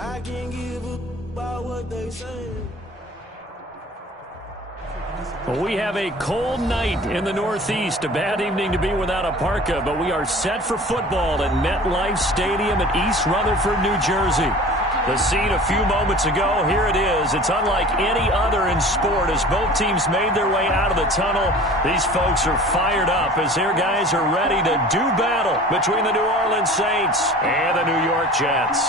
I can't give a about what they say. Well, we have a cold night in the Northeast. A bad evening to be without a parka, but we are set for football at MetLife Stadium in East Rutherford, New Jersey. The scene a few moments ago, here it is. It's unlike any other in sport as both teams made their way out of the tunnel. These folks are fired up as their guys are ready to do battle between the New Orleans Saints and the New York Jets.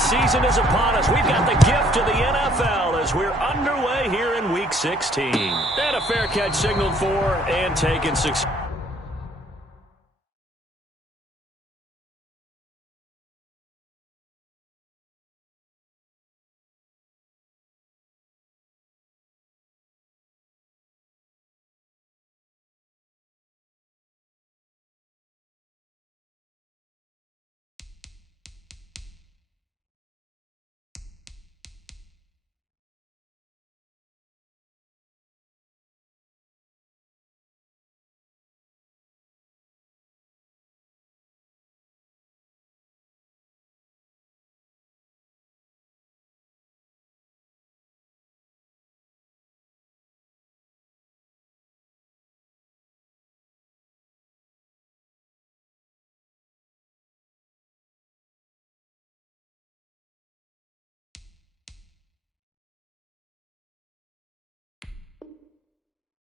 Season is upon us. We've got the gift of the NFL as we're underway here in Week 16. And a fair catch signaled for and taken 6.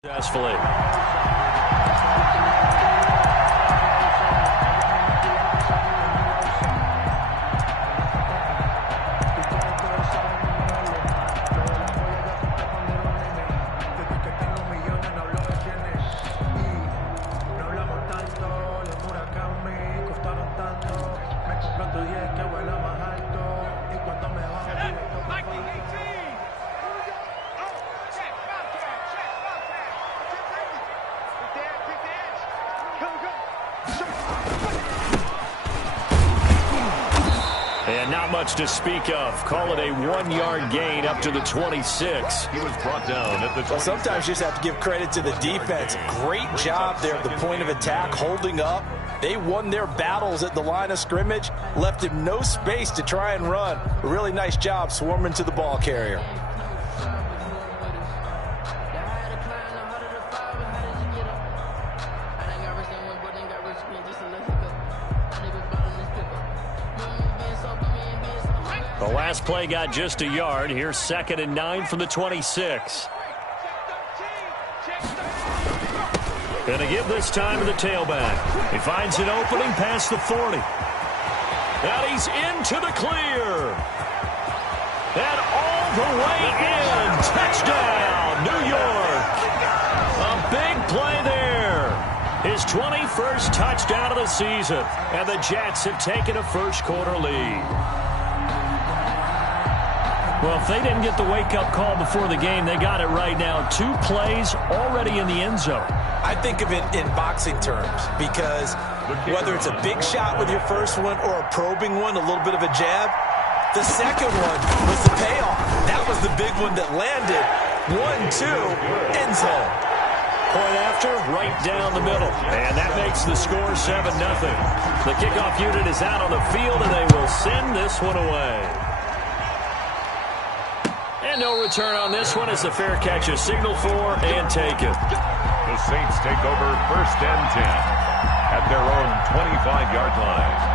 Successfully. And not much to speak of. Call it a 1-yard gain up to the 26. He was brought down at the 26. Well, sometimes you just have to give credit to the defense. Great job there at the point of attack, holding up. They won their battles at the line of scrimmage, left him no space to try and run. A really nice job swarming to the ball carrier. The last play got just a yard. Here's 2nd and 9 from the 26. Going to give this time to the tailback. He finds an opening past the 40. And he's into the clear. And all the way in. Touchdown, New York. A big play there. His 21st touchdown of the season. And the Jets have taken a first-quarter lead. Well, if they didn't get the wake-up call before the game, they got it right now. 2 plays already in the end zone. I think of it in boxing terms because whether it's a big shot with your first one or a probing one, a little bit of a jab, the second one was the payoff. That was the big one that landed. 1-2, end zone. Point after, right down the middle. And that makes the score 7-0. The kickoff unit is out on the field, and they will send this one away. And no return on this one as the fair catch is signaled for and taken. The Saints take over 1st and 10 at their own 25-yard line.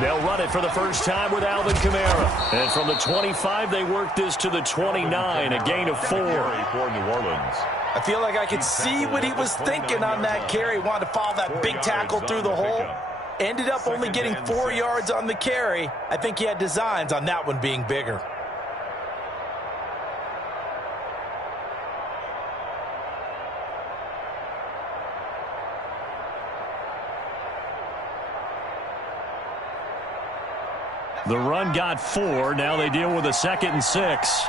They'll run it for the first time with Alvin Kamara. And from the 25, they work this to the 29, a gain of 4. For New Orleans. I feel like I could see what he was thinking on that carry. Wanted to follow that big tackle through the hole. Ended up only getting 4 yards on the carry. I think he had designs on that one being bigger. The run got 4. Now they deal with a 2nd and 6.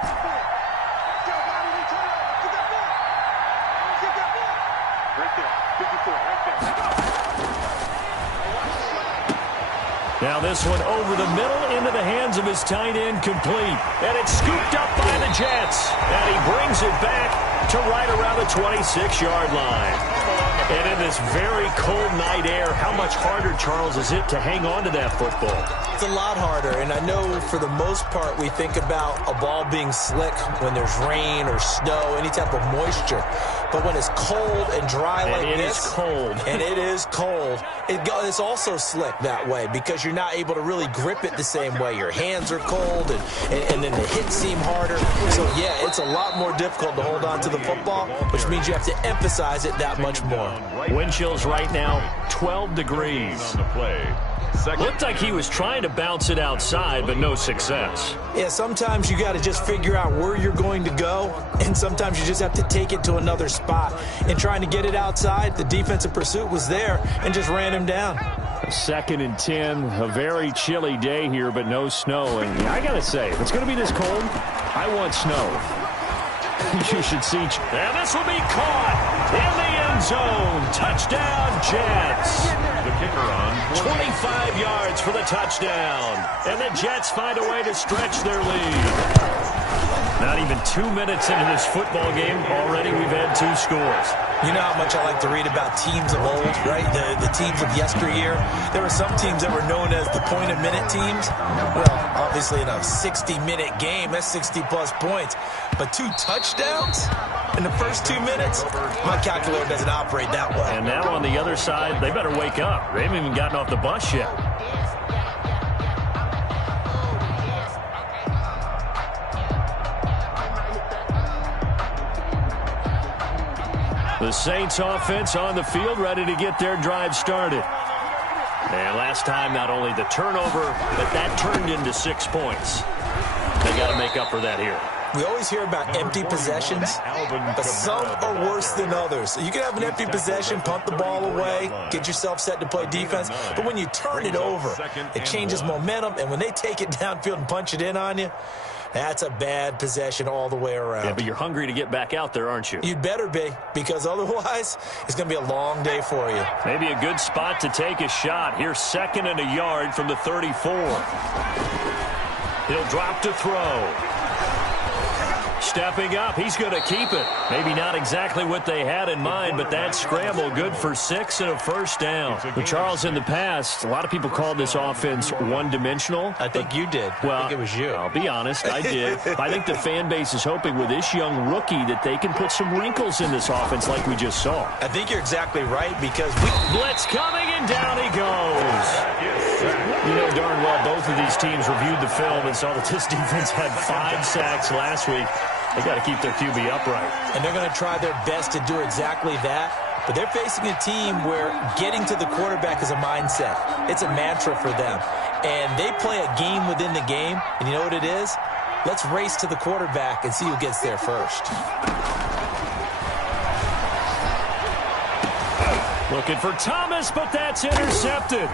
Now this one over the middle into the hands of his tight end, complete. And it's scooped up by the Jets. And he brings it back to right around the 26-yard line. And in this very cold night air, how much harder, Charles, is it to hang on to that football? It's a lot harder, and I know for the most part we think about a ball being slick when there's rain or snow, any type of moisture. But when it's cold and dry like this, and it is cold, it's also slick that way because you're not able to really grip it the same way. Your hands are cold, and then the hits seem harder. So, yeah, it's a lot more difficult to hold on to the football, which means you have to emphasize it that much more. Wind chills right now, 12 degrees. On the play. Looked like he was trying to bounce it outside, but no success. Yeah, sometimes you got to just figure out where you're going to go, and sometimes you just have to take it to another spot. And trying to get it outside, the defensive pursuit was there and just ran him down. 2nd and 10, a very chilly day here, but no snow. And I got to say, if it's going to be this cold, I want snow. You should see. And this will be caught in the end zone. Touchdown, Jets. The kicker on 25 yards for the touchdown. And the Jets find a way to stretch their lead. Not even 2 minutes into this football game, already we've had 2 scores. You know how much I like to read about teams of old, right? The teams of yesteryear. There were some teams that were known as the point-a-minute teams. Well, obviously in a 60-minute game, that's 60-plus points. But 2 touchdowns in the first 2 minutes? My calculator doesn't operate that way. And now on the other side, they better wake up. They haven't even gotten off the bus yet. The Saints offense on the field, ready to get their drive started. And last time, not only the turnover, but that turned into 6 points. They got to make up for that here. We always hear about empty possessions, but some are worse than others. You can have an empty possession, punt the ball away, get yourself set to play defense, but when you turn it over, it changes momentum, and when they take it downfield and punch it in on you, that's a bad possession all the way around. Yeah, but you're hungry to get back out there, aren't you? You'd better be, because otherwise it's going to be a long day for you. Maybe a good spot to take a shot. Here's 2nd and a yard from the 34. He'll drop to throw. Stepping up, he's going to keep it. Maybe not exactly what they had in mind, but that scramble good for 6 and a first down. But Charles, in the past, a lot of people called this offense one-dimensional. I think you did. Well, I think it was you. I'll be honest, I did. I think the fan base is hoping with this young rookie that they can put some wrinkles in this offense like we just saw. I think you're exactly right because blitz coming, and down he goes. You know darn well both of these teams reviewed the film and saw that this defense had 5 sacks last week. They got to keep their QB upright. And they're going to try their best to do exactly that. But they're facing a team where getting to the quarterback is a mindset. It's a mantra for them. And they play a game within the game. And you know what it is? Let's race to the quarterback and see who gets there first. Looking for Thomas, but that's intercepted.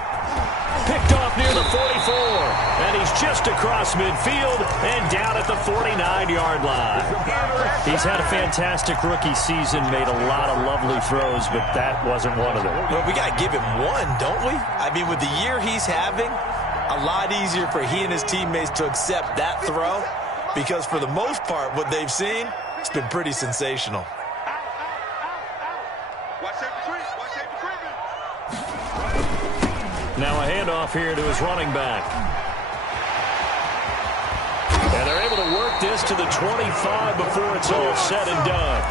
Picked off near the 44. And he's just across midfield and down at the 49-yard line. He's had a fantastic rookie season, made a lot of lovely throws, but that wasn't one of them. Well, we got to give him one, don't we? I mean, with the year he's having, a lot easier for he and his teammates to accept that throw because for the most part, what they've seen, it's been pretty sensational. Now a handoff here to his running back. And they're able to work this to the 25 before it's all said and done.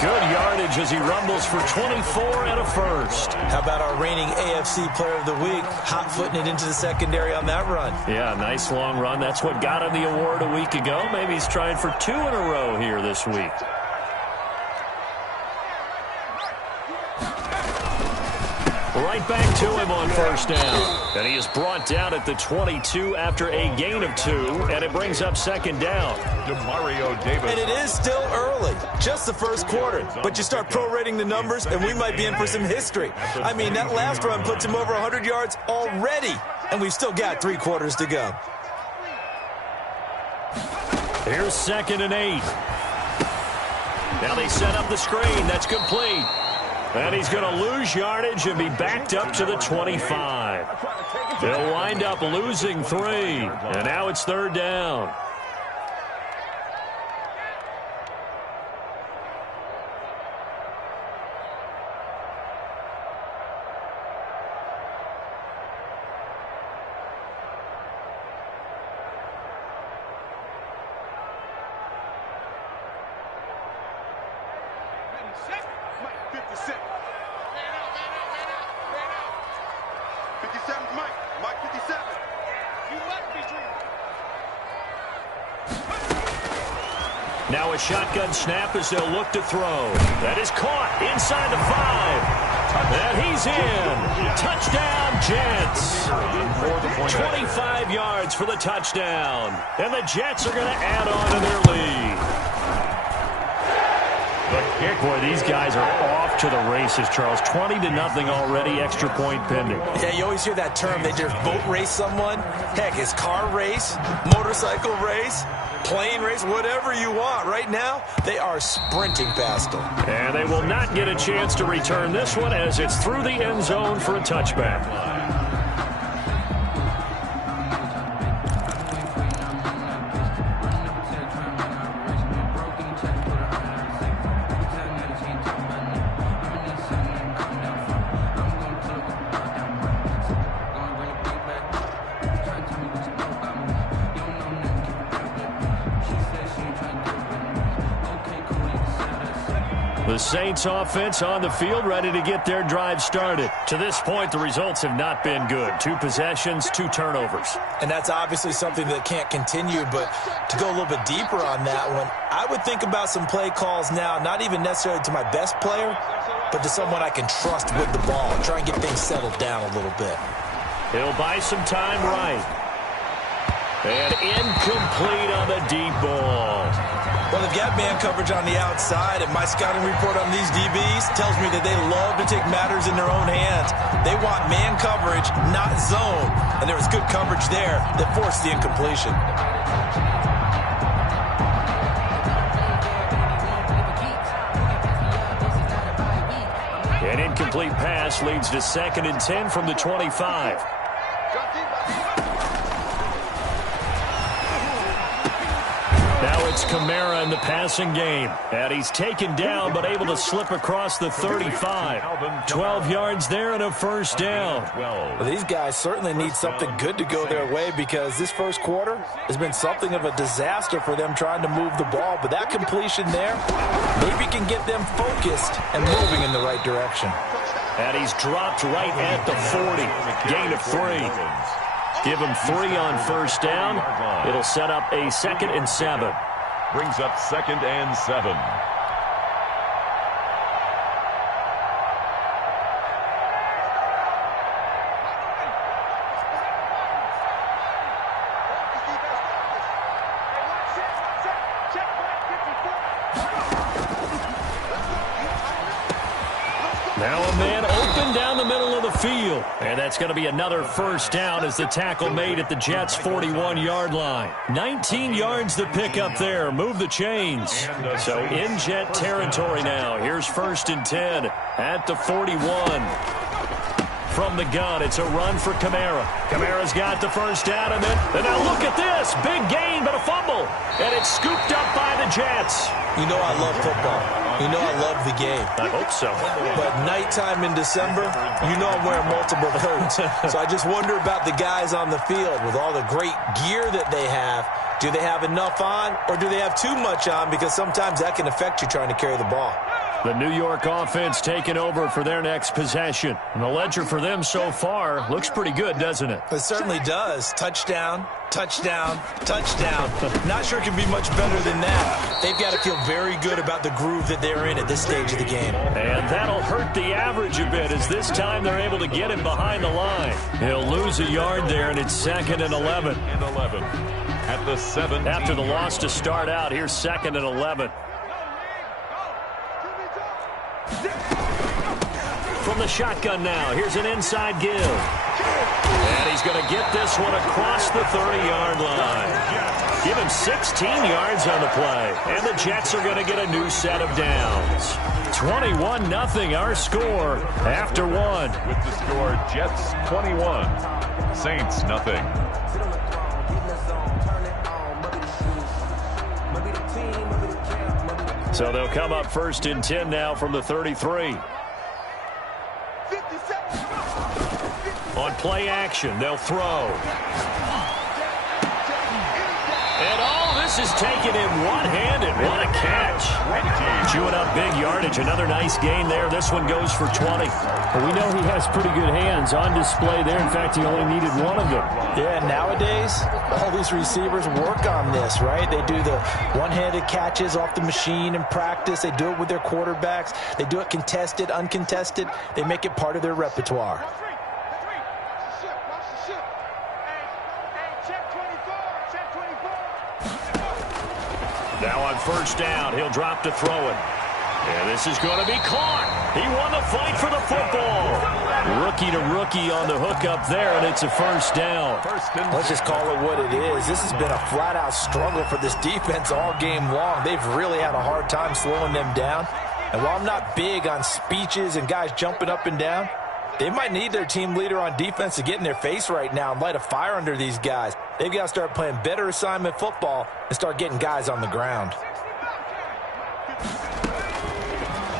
Good yardage as he rumbles for 24 and a first. How about our reigning AFC Player of the Week, hot-footing it into the secondary on that run? Yeah, nice long run. That's what got him the award a week ago. Maybe he's trying for 2 in a row here this week. Right back to him on first down. And he is brought down at the 22 after a gain of 2, and it brings up 2nd down. DeMario Davis. And it is still early, just the first quarter. But you start prorating the numbers, and we might be in for some history. I mean, that last run puts him over 100 yards already, and we've still got 3 quarters to go. Here's 2nd and 8. Now they set up the screen. That's complete. And he's going to lose yardage and be backed up to the 25. They'll wind up losing 3. And now it's 3rd down. Now a shotgun snap as they'll look to throw. That is caught inside the 5. And he's in. Touchdown, Jets. 25 yards for the touchdown. And the Jets are going to add on to their lead. Boy, these guys are off to the races, Charles. 20-0 already, extra point pending. Yeah, you always hear that term. They just boat race someone. Heck, it's car race, motorcycle race, plane race, whatever you want. Right now, they are sprinting past them. And they will not get a chance to return this one as it's through the end zone for a touchback. The Saints offense on the field, ready to get their drive started. To this point, the results have not been good. 2 possessions, 2 turnovers. And that's obviously something that can't continue, but to go a little bit deeper on that one, I would think about some play calls now, not even necessarily to my best player, but to someone I can trust with the ball and try and get things settled down a little bit. He'll buy some time right. And incomplete on the deep ball. Well, they've got man coverage on the outside, and my scouting report on these DBs tells me that they love to take matters in their own hands. They want man coverage, not zone. And there was good coverage there that forced the incompletion. An incomplete pass leads to 2nd and 10 from the 25. Now it's Kamara in the passing game. And he's taken down but able to slip across the 35. 12 yards there and a first down. Well, these guys certainly need something good to go their way because this first quarter has been something of a disaster for them trying to move the ball. But that completion there maybe can get them focused and moving in the right direction. And he's dropped right at the 40. Gain of 3. Give him 3 on first down. It'll set up a 2nd and 7. Brings up 2nd and 7. Now a man open down the middle of the field. And that's going to be another first down as the tackle made at the Jets' 41-yard line. 19 yards to pick up there. Move the chains. So in Jet territory now. Here's 1st and 10 at the 41. From the gun, it's a run for Kamara. Kamara's got the first down of it. And now look at this. Big gain, but a fumble. And it's scooped up by the Jets. You know I love football. You know I love the game. I hope so. But nighttime in December, you know I'm wearing multiple coats. So I just wonder about the guys on the field with all the great gear that they have. Do they have enough on or do they have too much on? Because sometimes that can affect you trying to carry the ball. The New York offense taking over for their next possession. And the ledger for them so far looks pretty good, doesn't it? It certainly does. Touchdown, touchdown, touchdown. Not sure it can be much better than that. They've got to feel very good about the groove that they're in at this stage of the game. And that'll hurt the average a bit as this time they're able to get him behind the line. He'll lose a yard there, and it's 2nd and 11. At the 7. After the loss to start out, here's 2nd and 11. From the shotgun now, here's an inside give. And he's going to get this one across the 30-yard line. Give Give him 16 yards on the play. And the Jets are going to get a new set of downs. 21-0 our score after one. With the score, Jets 21, Saints nothing. So they'll come up 1st and 10 now from the 33. On play action, they'll throw. And this is taken in one-handed. What a catch. Chewing up big yardage. Another nice gain there. This one goes for 20. Well, we know he has pretty good hands on display there. In fact, he only needed one of them. Yeah, nowadays, all these receivers work on this, right? They do the one-handed catches off the machine in practice. They do it with their quarterbacks. They do it contested, uncontested. They make it part of their repertoire. Now on 1st down, he'll drop to throw it. And this is going to be caught. He won the fight for the football. Rookie to rookie on the hook up there, and it's a 1st down. Let's just call it what it is. This has been a flat-out struggle for this defense all game long. They've really had a hard time slowing them down. And while I'm not big on speeches and guys jumping up and down, they might need their team leader on defense to get in their face right now and light a fire under these guys. They've got to start playing better assignment football and start getting guys on the ground.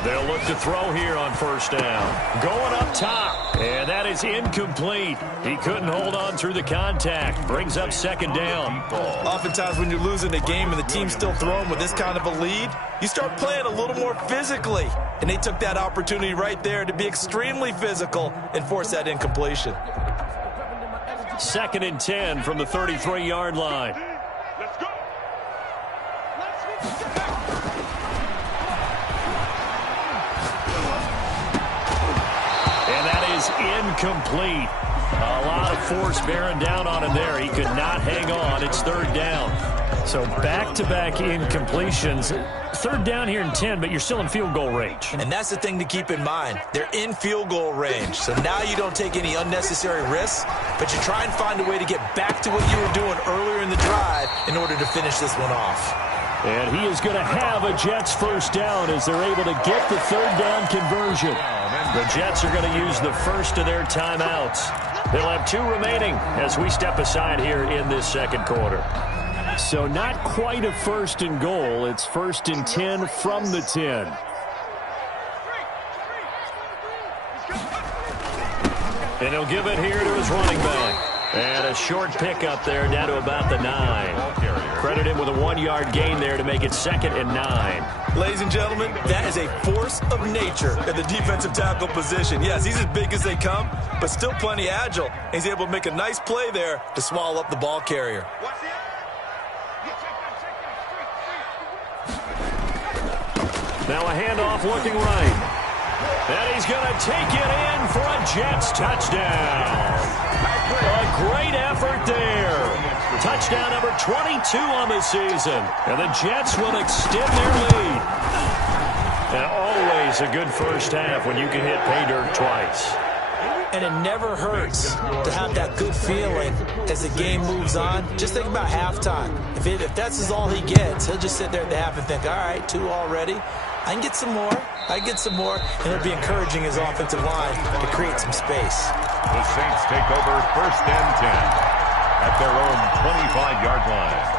They'll look to throw here on 1st down. Going up top. And that is incomplete. He couldn't hold on through the contact. Brings up 2nd down. Oftentimes when you're losing a game and the team's still throwing with this kind of a lead, you start playing a little more physically. And they took that opportunity right there to be extremely physical and force that incompletion. 2nd and 10 from the 33-yard line. Let's go. And that is incomplete. A lot of force bearing down on him there. He could not hang on. It's 3rd down. So back-to-back incompletions. 3rd down here in 10, but you're still in field goal range. And that's the thing to keep in mind. They're in field goal range. So now you don't take any unnecessary risks, but you try and find a way to get back to what you were doing earlier in the drive in order to finish this one off. And he is going to have a Jets 1st down as they're able to get the 3rd down conversion. The Jets are going to use the first of their timeouts. They'll have 2 remaining as we step aside here in this 2nd quarter. So not quite a 1st and goal. It's 1st and 10 from the 10. And he'll give it here to his running back. And a short pickup there down to about the 9. Credit him with a 1-yard gain there to make it 2nd and 9. Ladies and gentlemen, that is a force of nature at the defensive tackle position. Yes, he's as big as they come, but still plenty agile. He's able to make a nice play there to swallow up the ball carrier. Now a handoff looking right. And he's going to take it in for a Jets touchdown. A great effort there. Touchdown number 22 on the season. And the Jets will extend their lead. And always a good 1st half when you can hit pay dirt twice. And it never hurts to have that good feeling as the game moves on. Just think about halftime. If that's all he gets, he'll just sit there at the half and think, all right, 2 already. I can get some more. I can get some more. And it'll be encouraging his offensive line to create some space. The Saints take over 1st and 10 at their own 25-yard line.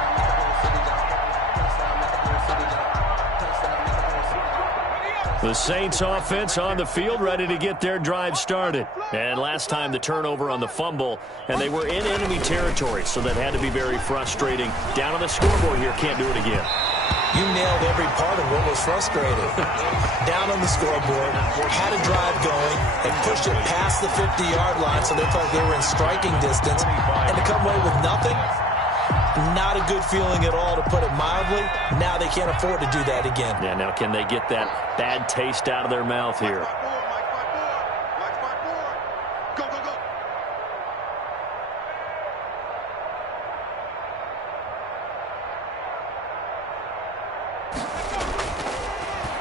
The Saints offense on the field, ready to get their drive started. And last time the turnover on the fumble, and they were in enemy territory, so that had to be very frustrating. Down on the scoreboard here, can't do it again. You nailed every part of what was frustrating. Down on the scoreboard, had a drive going, and pushed it past the 50-yard line, so they felt like they were in striking distance, and to come away with nothing, not a good feeling at all, to put it mildly. Now they can't afford to do that again. Yeah, now can they get that bad taste out of their mouth here?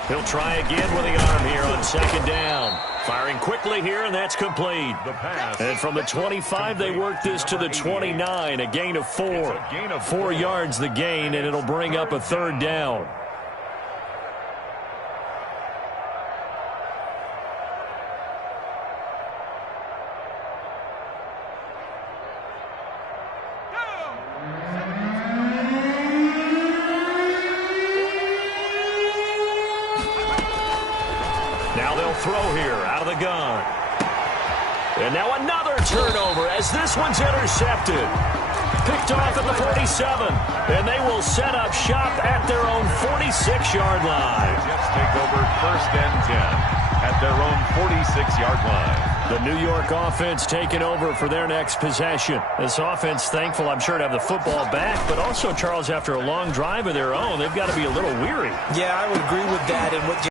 He'll try again with the arm here on 2nd down. Firing quickly here, and that's complete. The pass. And from the 25, they work this to the 29, a gain of 4. 4 yards the gain, and it'll bring up a third down. Now they'll throw here out of the gun. And now another turnover as this one's intercepted. Picked off at the 47. And they will set up shop at their own 46-yard line. The Jets take over 1st and 10 at their own 46-yard line. The New York offense taking over for their next possession. This offense thankful, I'm sure, to have the football back, but also, Charles, after a long drive of their own, they've got to be a little weary. Yeah, I would agree with that. And what